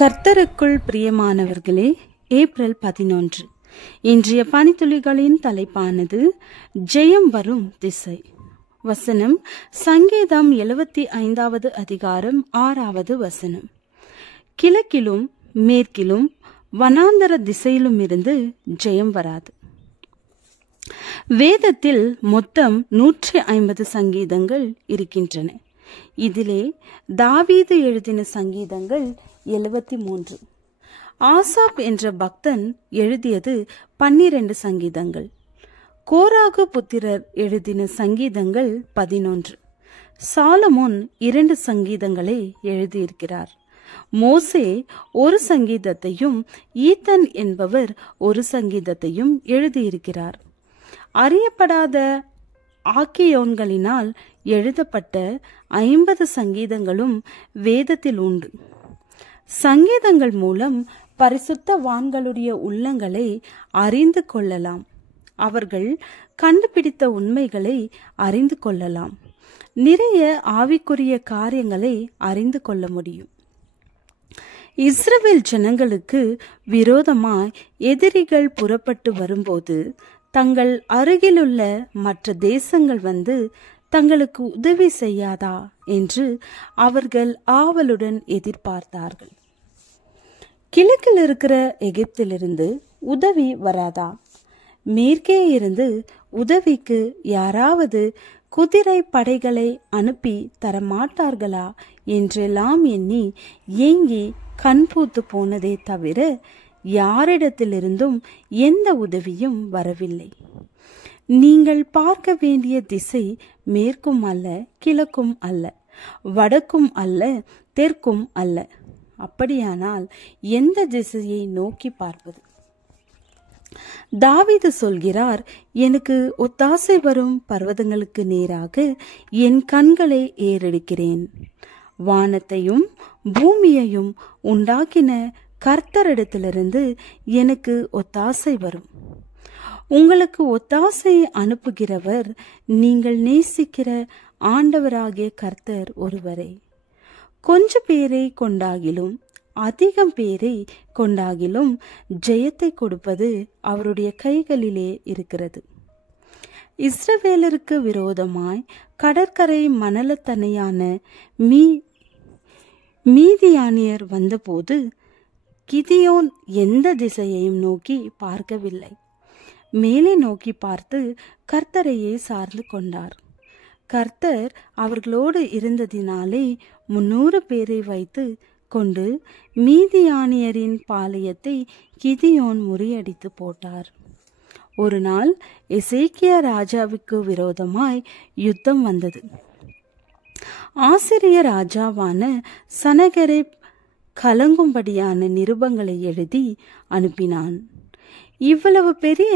கர்த்தருக்குள் பிரியமானவர்களே, ஏப்ரல் 11 இன்றைய பனித்துளிகளின் தலைப்பானது ஜெயம் வரும் திசை. வசனம் சங்கீதம் 75வது அதிகாரம் 6வது வசனம். கிழக்கிலும் மேற்கிலும் வனாந்தர திசையிலும் இருந்து ஜெயம் வராது. வேதத்தில் மொத்தம் 150 சங்கீதங்கள் இருக்கின்றன. இதிலே தாவீது எழுதின சங்கீதங்கள் 73. ஆசாப் என்ற பக்தன் எழுதியது 12 சங்கீதங்கள். கோராகு புத்திரர் எழுதின சங்கீதங்கள் 11. சாலமோன் 2 சங்கீதங்களை எழுதியிருக்கிறார். மோசே 1 சங்கீதத்தையும் ஈத்தன் என்பவர் 1 சங்கீதத்தையும் எழுதியிருக்கிறார். அறியப்படாத ஆக்கியோன்களினால் எழுதப்பட்ட 50 சங்கீதங்களும் வேதத்தில் உண்டு. சங்கீதங்கள் மூலம் பரிசுத்தவான்களுடைய உள்ளங்களை அறிந்து கொள்ளலாம். அவர்கள் கண்டுபிடித்த உண்மைகளை அறிந்து கொள்ளலாம். நிறைய ஆவிக்குரிய காரியங்களை அறிந்து கொள்ள முடியும். இஸ்ரவேல் ஜனங்களுக்கு விரோதமாய் எதிரிகள் புறப்பட்டு வரும்போது தங்கள் அருகிலுள்ள மற்ற தேசங்கள் வந்து தங்களுக்கு உதவி செய்யாதா என்று அவர்கள் ஆவலுடன் எதிர்பார்த்தார்கள். கிழக்கில் இருக்கிற எகிப்திலிருந்து உதவி வராதா? மேற்கே இருந்து உதவிக்கு யாராவது குதிரை படைகளை அனுப்பி தரமாட்டார்களா என்றெல்லாம் எண்ணி ஏங்கி கண்பூத்து போனதே தவிர யாரிடத்திலிருந்தும் எந்த உதவியும் வரவில்லை. நீங்கள் பார்க்க வேண்டிய திசை மேற்கும் அல்ல, கிழக்கும் அல்ல, வடக்கும் அல்ல, தெற்கும் அல்ல. அப்படியானால் எந்த திசையை நோக்கி பார்ப்பது? தாவீது சொல்கிறார், எனக்கு ஒத்தாசை வரும் பர்வதங்களுக்கு நேராக என் கண்களை ஏறெடுக்கிறேன். வானத்தையும் பூமியையும் உண்டாக்கின கர்த்தரிடத்திலிருந்து எனக்கு ஒத்தாசை வரும். உங்களுக்கு ஒத்தாசை அனுப்புகிறவர் நீங்கள் நேசிக்கிற ஆண்டவராகிய கர்த்தர் ஒருவரே. கொஞ்ச பேரை கொண்டாகிலும் அதிகம் பேரை கொண்டாகிலும் ஜெயத்தை கொடுப்பது அவருடைய கைகளிலே இருக்கிறது. இஸ்ரவேலருக்கு விரோதமாய் கடற்கரை மணலத்தனையான மீதியானியர் வந்தபோது கிதியோன் எந்த திசையையும் நோக்கி பார்க்கவில்லை. மேலே நோக்கி பார்த்து கர்த்தரையே சார்ந்து கொண்டார். கர்த்தர் அவர்களோடு இருந்ததினாலே 300 பேரை வைத்து கொண்டு மீதியானியரின் பாளையத்தை கிதியோன் முறியடித்து போட்டார். ஒரு நாள் எசேக்கியா ராஜாவுக்கு விரோதமாய் யுத்தம் வந்தது. ஆசிரிய ராஜாவான சனகரிப் கலங்கும்படியான நிருபங்களை எழுதி அனுப்பினான். இவ்வளவு பெரிய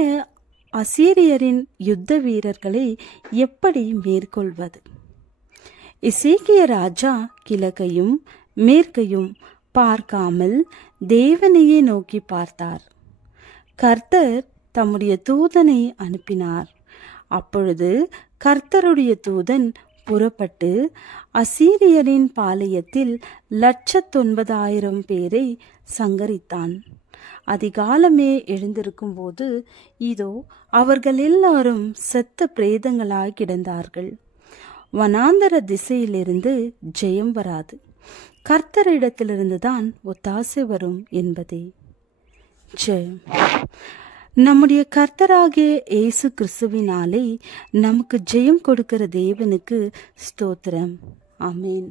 அசீரியரின் யுத்த வீரர்களை எப்படி மேற்கொள்வது? எசேக்கிய ராஜா கிழக்கையும் மேற்கையும் பார்க்காமல் தேவனையே நோக்கி பார்த்தார். கர்த்தர் தம்முடைய தூதனை அனுப்பினார். அப்பொழுது கர்த்தருடைய தூதன் புறப்பட்டு அசீரியரின் பாளையத்தில் 190,000 பேரை சங்கரித்தான். அதிகாலமே எழுந்திருக்கும் போது இதோ அவர்கள் எல்லாரும் செத்த பிரேதங்களாய் கிடந்தார்கள். வனாந்தர திசையிலிருந்து ஜெயம் வராது, கர்த்தரிடத்திலிருந்துதான் ஒத்தாசை வரும் என்பதே ஜெயம். நம்முடைய கர்த்தராகிய இயேசு கிறிஸ்துவினாலே நமக்கு ஜெயம் கொடுக்கிற தேவனுக்கு ஸ்தோத்திரம். ஆமென்.